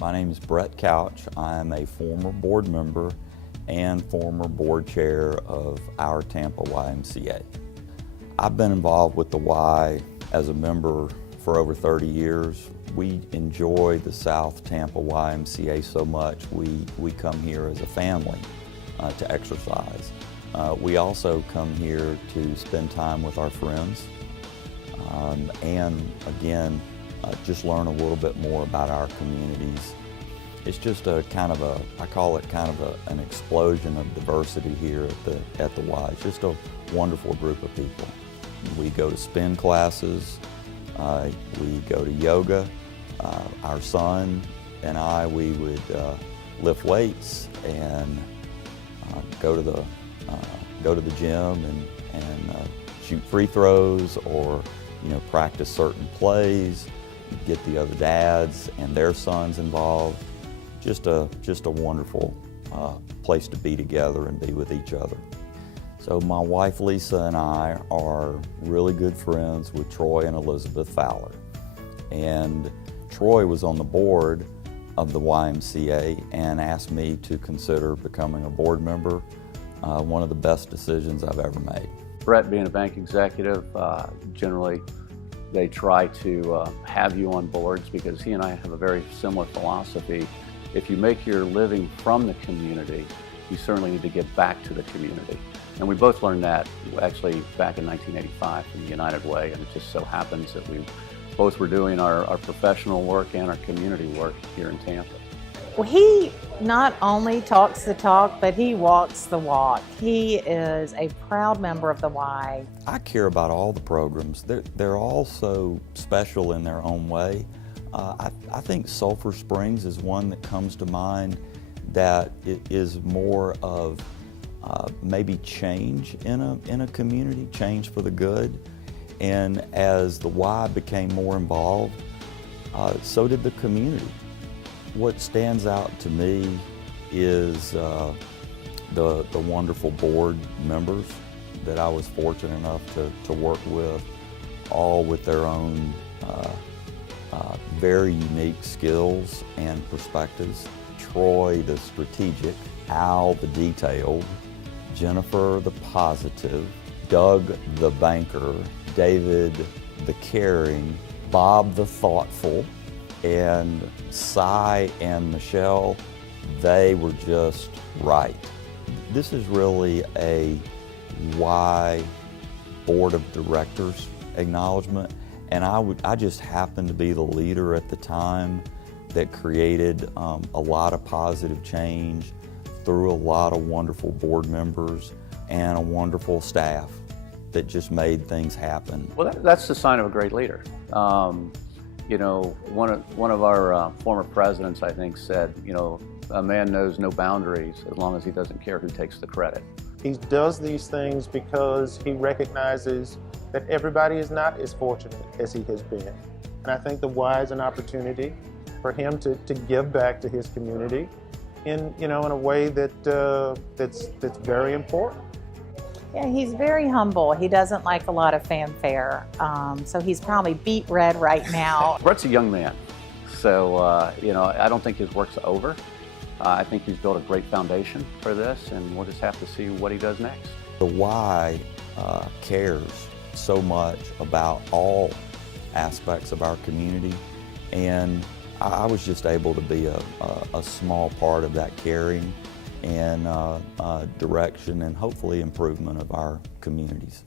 My name is Brett Couch. I am a former board member and former board chair of our Tampa YMCA. I've been involved with the Y as a member for over 30 years. We enjoy the South Tampa YMCA so much, we come here as a family to exercise. We also come here to spend time with our friends and again, just learn a little bit more about our communities. It's just a kind of I call it kind of an explosion of diversity here at the Y. It's just a wonderful group of people. We go to spin classes, we go to yoga. Our son and I, we would lift weights and go to the gym and shoot free throws, or practice certain plays, get the other dads and their sons involved. Just a wonderful place to be together and be with each other. So my wife Lisa and I are really good friends with Troy and Elizabeth Fowler. And Troy was on the board of the YMCA and asked me to consider becoming a board member. One of the best decisions I've ever made. Brett, being a bank executive, generally they try to have you on boards because he and I have a very similar philosophy. If you make your living from the community, you certainly need to give back to the community. And we both learned that actually back in 1985 from the United Way, and it just so happens that we both were doing our professional work and our community work here in Tampa. Well, he not only talks the talk, but he walks the walk. He is a proud member of the Y. I care about all the programs. They're all so special in their own way. I think Sulphur Springs is one that comes to mind that it is more of maybe change in a community, change for the good. And as the Y became more involved, so did the community. What stands out to me is the wonderful board members that I was fortunate enough to work with, all with their own very unique skills and perspectives. Troy, the strategic, Al, the detailed, Jennifer, the positive, Doug, the banker, David, the caring, Bob, the thoughtful, and Cy and Michelle, they were just right. This is really a Y Board of Directors acknowledgement, and I just happened to be the leader at the time that created a lot of positive change through a lot of wonderful board members and a wonderful staff that just made things happen. Well, that's the sign of a great leader. One of our former presidents, I think, said, a man knows no boundaries as long as he doesn't care who takes the credit. He does these things because he recognizes that everybody is not as fortunate as he has been. And I think the Y is an opportunity for him to give back to his community in a way that's very important. Yeah, he's very humble. He doesn't like a lot of fanfare, so he's probably beat red right now. Brett's a young man, so I don't think his work's over. I think he's built a great foundation for this, and we'll just have to see what he does next. The Y cares so much about all aspects of our community, and I was just able to be a small part of that caring and direction and hopefully improvement of our communities.